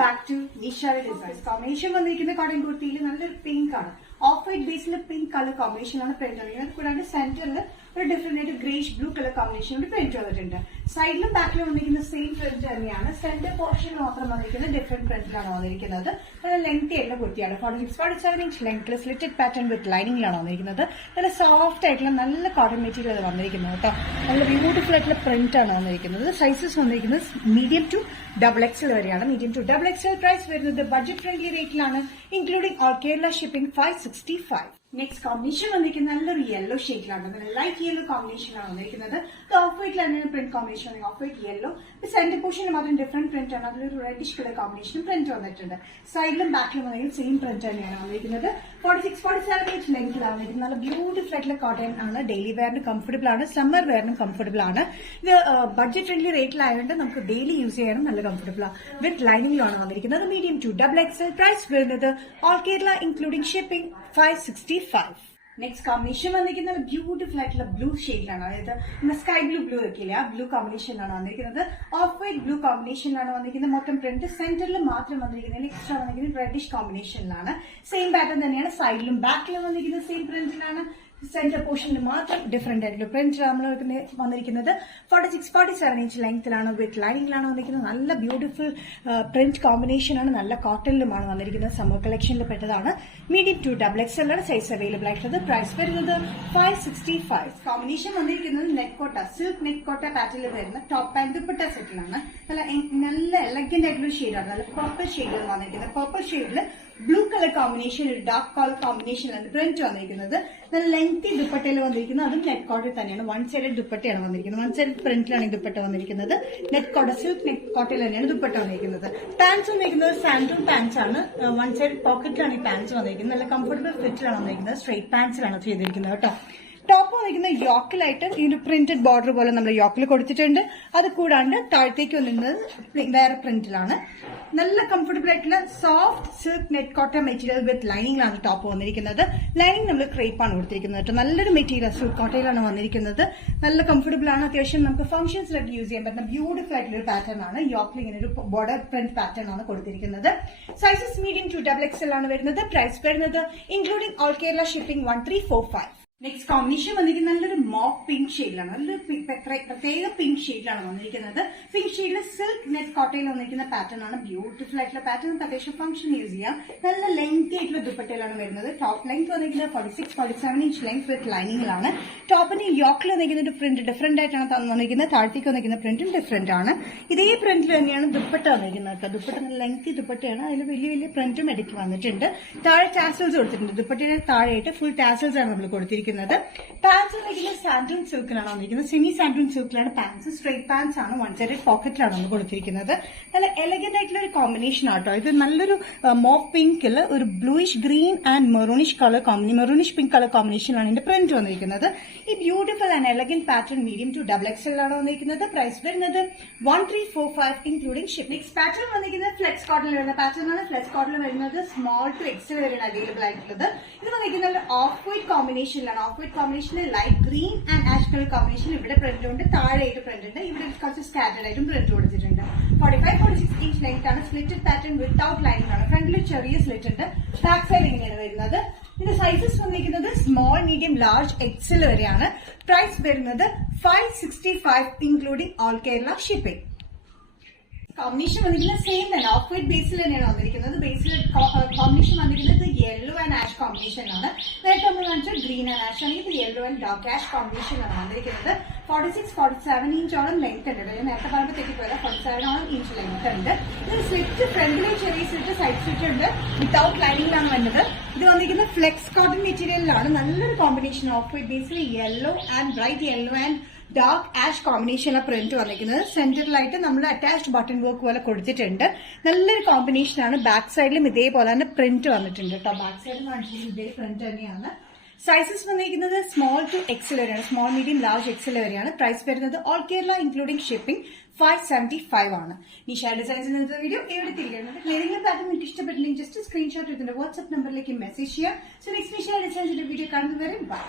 Back to Nishara designs. Combination വന്നിരിക്കുന്ന cotton കുർത്തിയിൽ നല്ലൊരു പിങ്ക് ആണ്. ഓഫ് വൈറ്റ് ബേസിൽ പിങ്ക് കളർ കോമ്പിനേഷനാണ് പ്രിന്റ് വന്നിരിക്കുന്നത്. കൂടാണ്ട് സെന്ററിൽ ഒരു ഡിഫറെന്റ് ആയിട്ട് greyish blue colour combination print വന്നിട്ടുണ്ട്. സൈഡിലും ബാക്കിലും വന്നിരിക്കുന്ന സെയിം പ്രിന്റ് തന്നെയാണ്. സെന്റർ പോർഷനിൽ മാത്രം വന്നിരിക്കുന്നത് ഡിഫറെന്റ് പ്രിന്റിലാണ് വന്നിരിക്കുന്നത്. നല്ല ലെങ്തി ആയിട്ടുള്ള കുർത്തിയാണ്. 46-47 ഇഞ്ച് ലെങ്ത്തിൽ സ്ലിറ്റഡ് പാറ്റേൺ വിത്ത് ലൈനിങ്ങിലാണ് വന്നിരിക്കുന്നത്. നല്ല സോഫ്റ്റ് ആയിട്ടുള്ള നല്ല കോട്ടൺ മെറ്റീരിയൽ വന്നിരിക്കുന്നത് കേട്ടോ. നല്ല ബ്യൂട്ടിഫുൾ ആയിട്ടുള്ള പ്രിന്റ് ആണ് വന്നിരിക്കുന്നത്. സൈസസ് വന്നിരിക്കുന്നത് മീഡിയം ടു XXL വരെയാണ്. മീഡിയം ടു XXL പ്രൈസ് വരുന്നത് ബഡ്ജറ്റ് ഫ്രണ്ട്ലി റേറ്റിലാണ്, including all Kerala shipping 565. Next combination വന്നിരിക്കുന്നത് നല്ലൊരു യെല്ലോ ഷെയ്ഡിലാണ്. നല്ല ലൈറ്റ് യെല്ലോ കോമ്പിനേഷനാണ് വന്നിരിക്കുന്നത്. ഓഫ് വൈറ്റിലാണ് print combination. Off white yellow centre പോർഷനിൽ മാത്രം ഡിഫറെന്റ് പ്രിന്റ് ആണ്. അതിലൊരു റെഡിഷ് കളർ കോമ്പിനേഷൻ പ്രിന്റ് വന്നിട്ടുണ്ട്. സൈഡിലും ബാക്കിലും വന്നിരിക്കുന്നത് സെയിം പ്രിന്റ് തന്നെയാണ് വന്നിരിക്കുന്നത്. 46-47 ഇഞ്ച് ലെങ്തിലാണ് വന്നിരിക്കുന്നത്. നല്ല ബ്യൂട്ടിഫുൾ ആയിട്ടുള്ള കോട്ടൺ ആണ്. ഡെയിലി വെയറിന് കംഫർട്ടബിൾ ആണ്, സമ്മർ വെയറിനും കംഫർട്ടബിൾ ആണ്. ഇത് ബഡ്ജറ്റ് ഫ്രണ്ട്ലി റേറ്റിലായതുകൊണ്ട് നമുക്ക് ഡെയിലി യൂസ് ചെയ്യാനും നല്ല കംഫർട്ടബിൾ ആണ്. വിത്ത് ലൈനിങ്ങിലാണ് വന്നിരിക്കുന്നത്. മീഡിയം ടു XXL പ്രൈസ് വരുന്നത് all Kerala including shipping 565. Next combination വന്നിരിക്കുന്നത് ബ്യൂട്ടിഫുൾ ആയിട്ടുള്ള ബ്ലൂ ഷെയ്ഡിലാണ്. അതായത് സ്കൈ ബ്ലൂ വെക്കില്ല, ആ ബ്ലൂ കോമ്പിനേഷനിലാണ് വന്നിരിക്കുന്നത്. ഓഫ് വൈറ്റ് ബ്ലൂ കോമ്പിനേഷനിലാണ് വന്നിരിക്കുന്നത്. മൊത്തം പ്രിന്റ് സെന്ററിൽ മാത്രം വന്നിരിക്കുന്നത് എക്സ്ട്രാ വന്നിരിക്കുന്നത് റെഡിഷ് കോമ്പിനേഷനിലാണ്. സെയിം പാറ്റേൺ തന്നെയാണ്. സൈഡിലും ബാക്കിലും വന്നിരിക്കുന്നത് സെയിം പ്രിന്റിലാണ്. സെന്റർ പോർഷനിൽ മാത്രം ഡിഫറെന്റ് ആയിട്ടുള്ള പ്രിന്റ് നമ്മൾ വന്നിരിക്കുന്നത്. 46-47 ഇഞ്ച് ലെങ്ത്തിലാണ് വിത്ത് ലൈനിങ്ങിലാണ് വന്നിരിക്കുന്നത്. നല്ല ബ്യൂട്ടിഫുൾ പ്രിന്റ് കോമ്പിനേഷൻ ആണ്. നല്ല കോട്ടണിലുമാണ് വന്നിരിക്കുന്നത്. സമ്മർ കളക്ഷനിൽ പെട്ടതാണ്. മീഡിയം ടു XXL ആണ് സൈസ് അവൈലബിൾ ആയിട്ടുള്ളത്. പ്രൈസ് വരുന്നത് 565. കോമ്പിനേഷൻ വന്നിരിക്കുന്നത് നെക്കോട്ട സിൽക്ക് നെക്കോട്ട പാറ്റേണിൽ വരുന്ന ടോപ്പ് ആൻഡ് ദുപ്പട്ട സെറ്റിലാണ്. നല്ല എലഗന്റ് ആയിട്ടുള്ള ഷെയ്ഡാണ്. നല്ല പർപ്പിൾ ഷെയ്ഡിലാണ് വന്നിരിക്കുന്നത്. പർപ്പിൾ ഷെയ്ഡിൽ ബ്ലൂ കളർ കോമ്പിനേഷൻ, ഒരു ഡാർക്ക് കളർ കോമ്പിനേഷനിലാണ് പ്രിന്റ് വന്നിരിക്കുന്നത്. നല്ല ലെങ്തി ദുപ്പട്ടയിൽ വന്നിരിക്കുന്നത്. അതും നെറ്റ് കോട്ടയിൽ തന്നെയാണ്. വൺ സൈഡ് ദുപ്പട്ടയാണ് വന്നിരിക്കുന്നത്. വൺ സൈഡ് പ്രിന്റിലാണ് ഈ ദുപ്പട്ട വന്നിരിക്കുന്നത്. നെറ്റ് കോട്ട സിൽക്ക് നെറ്റ് കോട്ടയിൽ തന്നെയാണ് ദുപ്പട്ട വന്നിരിക്കുന്നത്. പാൻസ് വന്നിരിക്കുന്നത് സാൻഡൂൺ പാൻസ് ആണ്. വൺ സൈഡ് പോക്കറ്റിലാണ് ഈ പാൻസ് വന്നിരിക്കുന്നത്. നല്ല കംഫർട്ടബിൾ ഫിറ്റിലാണ് വന്നിരിക്കുന്നത്. സ്ട്രെയിറ്റ് പാൻസിലാണ് ചെയ്തിരിക്കുന്നത് കേട്ടോ. ടോപ്പ് വന്നിരിക്കുന്ന യോക്കിലായിട്ട് ഈ ഒരു പ്രിന്റഡ് ബോർഡർ പോലെ നമ്മൾ യോക്കിൽ കൊടുത്തിട്ടുണ്ട്. അത് കൂടാണ്ട് താഴത്തേക്ക് വന്നിരുന്നത് വേറെ പ്രിന്റിലാണ്. നല്ല കംഫർട്ടബിൾ ആയിട്ടുള്ള soft silk net cotton material with ലൈനിങ്ങിലാണ് ടോപ്പ് വന്നിരിക്കുന്നത്. ലൈനിങ് നമ്മൾ ക്രേപ്പാണ് കൊടുത്തിരിക്കുന്നത് കേട്ടോ. നല്ലൊരു മെറ്റീരിയൽ സിൽക്ക് കോട്ടയിലാണ് വന്നിരിക്കുന്നത്. നല്ല കംഫർട്ടബിൾ ആണ്. അത്യാവശ്യം നമുക്ക് ഫംഗ്ഷൻസിലൊക്കെ യൂസ് ചെയ്യാൻ പറ്റുന്ന ബ്യൂട്ടിഫുൾ ആയിട്ടുള്ള ഒരു പാറ്റേൺ ആണ്. യോക്കിൽ ഇങ്ങനെ ഒരു ബോർഡർ പ്രിന്റ് പാറ്റേൺ ആണ് കൊടുത്തിരിക്കുന്നത്. സൈസസ് മീഡിയം ടു XXL ആണ് വരുന്നത്. പ്രൈസ് വരുന്നത് including all Kerala shipping 1345. Next combination വന്നിരിക്കുന്നത് നല്ലൊരു മോക്ക് പിങ്ക് ഷെയ്ഡിലാണ്. നല്ലൊരു പ്രത്യേക പിങ്ക് ഷെയ്ഡിലാണ് വന്നിരിക്കുന്നത്. പിങ്ക് ഷെയ്ഡിൽ സിൽക്ക് നെറ്റ് കോട്ടയിൽ വന്നിരിക്കുന്ന പാറ്റേൺ ആണ്. ബ്യൂട്ടിഫുൾ ആയിട്ടുള്ള പാറ്റേൺ. അത്യാവശ്യം ഫംഗ്ഷൻ യൂസ് ചെയ്യാം. നല്ല ലെങ്തി ആയിട്ടുള്ള ദുപ്പട്ടയിലാണ് വരുന്നത്. ടോപ്പ് ലെങ്ത് വന്നിരിക്കുന്നത് 46-47 ഇഞ്ച് ലെങ്ത് വിത്ത് ലൈനിങ്ങിലാണ്. ടോപ്പിന് യോക്കിൽ വന്നിരിക്കുന്ന ഒരു പ്രിന്റ് ഡിഫറെന്റ് ആയിട്ടാണ് വന്നിരിക്കുന്നത്. താഴത്തേക്ക് വന്നിരിക്കുന്ന പ്രിന്റും ഡിഫറെന്റ് ആണ്. ഇതേ പ്രിന്റിൽ തന്നെയാണ് ദുപ്പട്ട വന്നിരിക്കുന്നത്. ദുപ്പട്ട നല്ല ലെങ്തി ദുപ്പട്ടയാണ്. അതിൽ വലിയ വലിയ പ്രിന്റും എടുത്ത് വന്നിട്ടുണ്ട്. താഴെ ടാസൽസ് കൊടുത്തിട്ടുണ്ട്. ദുപ്പട്ടയുടെ താഴെയായിട്ട് ഫുൾ ടാസൽസ് ആണ് നമ്മൾ കൊടുത്തിരിക്കുന്നത്. പാൻസ് വന്നിരിക്കുന്നത് സാൻഡൂൺ സിൽക്കിലാണ് വന്നിരിക്കുന്നത്. സെമി സാൻഡൂൺ സിൽക്കിലാണ് പാൻസ്. സ്ട്രെയിറ്റ് പാൻസ് ആണ്. വൺ സൈഡ് പോക്കറ്റിലാണ് നമ്മൾ കൊടുത്തിരിക്കുന്നത്. നല്ല എലഗന്റ് ആയിട്ടുള്ള ഒരു കോമ്പിനേഷൻ ആട്ടോ. ഇത് നല്ലൊരു മോപ്പ് പിങ്കിൽ ഒരു bluish green and maroonish pink colour കോമ്പിനേഷനാണ് ഇതിന്റെ പ്രിന്റ് വന്നിരിക്കുന്നത്. ഈ beautiful and elegant pattern medium to XXL ആണ് വന്നിരിക്കുന്നത്. പ്രൈസ് വരുന്നത് 1345 ഇൻക്ലൂഡിംഗ് ഷിപ്പ്. നെക്സ്റ്റ് പാറ്റേൺ വന്നിരിക്കുന്നത് ഫ്ലെക്സ് കോട്ടണിൽ വരുന്ന പാറ്റേൺ ആണ്. ഫ്ലെക്സ് കോട്ടണിൽ വരുന്നത് സ്മോൾ ടു XL വരെയാണ് അവൈലബിൾ ആയിട്ടുള്ളത്. ഇത് വന്നിരിക്കുന്നത് ഓഫ് വൈറ്റ് കോമ്പിനേഷനിലാണ്. ഓഫ് വൈറ്റ് കോമ്പിനേഷനിൽ light green and ash colour combination ഇവിടെ പ്രിന്റ് ഉണ്ട്. താഴെയായിട്ട് പ്രിന്റ് ഉണ്ട്. ഇവിടെ കുറച്ച് സ്കാറ്റേഡ് ആയിട്ടും പ്രിന്റ് കൊടുത്തിട്ടുണ്ട്. 45-46 ഇഞ്ച് ലെങ്ത് ആണ്. സ്ലിറ്റഡ് പാറ്റേൺ വിത്തൌട്ട് ലൈനിങ് ആണ്. ഫ്രണ്ടിൽ ചെറിയ സ്ലിറ്റ് ഉണ്ട്. ബാക്ക് സൈഡ് ഇങ്ങനെയാണ് വരുന്നത്. ഇതിന്റെ സൈസസ് വന്നിരിക്കുന്നത് സ്മോൾ, മീഡിയം, ലാർജ്, XL വരെയാണ്. പ്രൈസ് വരുന്നത് 565 including all Kerala shipping. Combination വന്നിരിക്കുന്നത് സെയിം തന്നെ. ഓഫ് വൈറ്റ് ബേസിൽ തന്നെയാണ് വന്നിരിക്കുന്നത്. ബേസിൽ കോമ്പിനേഷൻ വന്നിരിക്കുന്നത് യെല്ലോ ആൻഡ് ആഷ് കോമ്പിനേഷനാണ്. നേരത്തെ നമ്മൾ കാണിച്ചത് ഗ്രീൻ ആൻഡ് ആഷ് ആണ്. ഇത് യെല്ലോ ആൻഡ് ഡാർക്ക് ആഷ് കോമ്പിനേഷനാണ് വന്നിരിക്കുന്നത്. 46-47 ഇഞ്ചോളം ലെങ്ത് ഉണ്ട്. ഞാൻ നേരത്തെ പറയുമ്പോൾ തെറ്റിപ്പോയത് 47 ഇഞ്ച് ലെങ്ത് ഉണ്ട്. ഇത് സ്ലിറ്റ് ഫ്രണ്ടിലെ ചെറിയ സ്ലിറ്റ്, സൈഡ് സ്ലിറ്റ് ഉണ്ട്. വിത്തൌട്ട് ലൈനിങ്ങിലാണ് വരുന്നത്. ഇത് വന്നിരിക്കുന്നത് ഫ്ലെക്സ് കോട്ടൺ മെറ്റീരിയലിലാണ്. നല്ലൊരു കോമ്പിനേഷൻ. ഓഫ് വൈറ്റ് ബേസിൽ yellow and bright yellow and dark ash കോമ്പിനേഷനിലെ പ്രിന്റ് വന്നിരിക്കുന്നത്. സെന്ററിലായിട്ട് നമ്മൾ അറ്റാച്ച്ഡ് ബട്ടൺ വർക്ക് പോലെ കൊടുത്തിട്ടുണ്ട്. നല്ലൊരു കോമ്പിനേഷനാണ്. ബാക്ക് സൈഡിലും ഇതേപോലെ തന്നെ പ്രിന്റ് വന്നിട്ടുണ്ട് കേട്ടോ. ബാക്ക് സൈഡിൽ കാണിച്ചിട്ട് ഇതേ പ്രിന്റ് തന്നെയാണ്. സൈസസ് വന്നിരിക്കുന്നത് സ്മോൾ ടു XL വരെയാണ്. സ്മോൾ, മീഡിയം, ലാർജ്, XL വരെയാണ്. പ്രൈസ് വരുന്നത് ഓൾ കേരള ഇൻക്ലൂഡിംഗ് ഷിപ്പിംഗ് 575 ആണ്. നിഷ ഡിസൈൻസിൽ ഇന്നത്തെ വീഡിയോ എവിടെ തിരികെയാണ്. ഏതെങ്കിലും പാറ്റേൺ നിങ്ങൾക്ക് ഇഷ്ടപ്പെട്ടില്ലെങ്കിൽ ജസ്റ്റ് സ്ക്രീൻഷോട്ട് ഇതിന്റെ വാട്സ്ആപ്പ് നമ്പറിലേക്ക് മെസ്സേജ് ചെയ്യാം. സോ നെക്സ്റ്റ് നിഷ ഡിസൈൻസിന്റെ വീഡിയോ കാണുന്നവരെ ബൈ.